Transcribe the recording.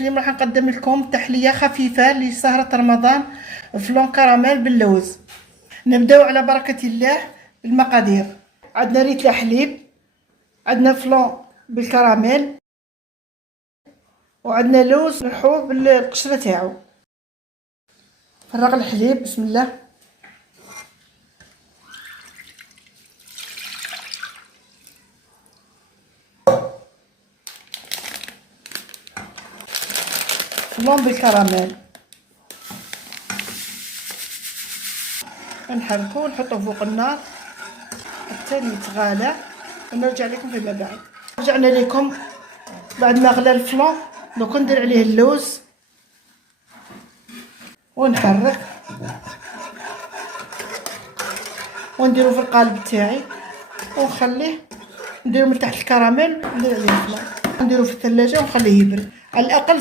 اليوم راح نقدم لكم تحلية خفيفة لسهرة رمضان، فلون كراميل باللوز. نبداو على بركة الله بالمقادير. عندنا ريتلة حليب، عندنا فلون بالكراميل، وعندنا لوز نحوه بالقشرة تاعو. فرغ الحليب بسم الله. فلون بالكراميل نحركو ونحطوه فوق النار حتى يتغالى ونرجع لكم فيما بعد. رجعنا لكم بعد ما غلى الفلون. دوك ندير عليه اللوز ونحرك ونديرو في القالب تاعي ونخليه. نديرو من تحت الكراميل وندير عليه الفلون، نديرو في الثلاجة ونخليه يبرد على الاقل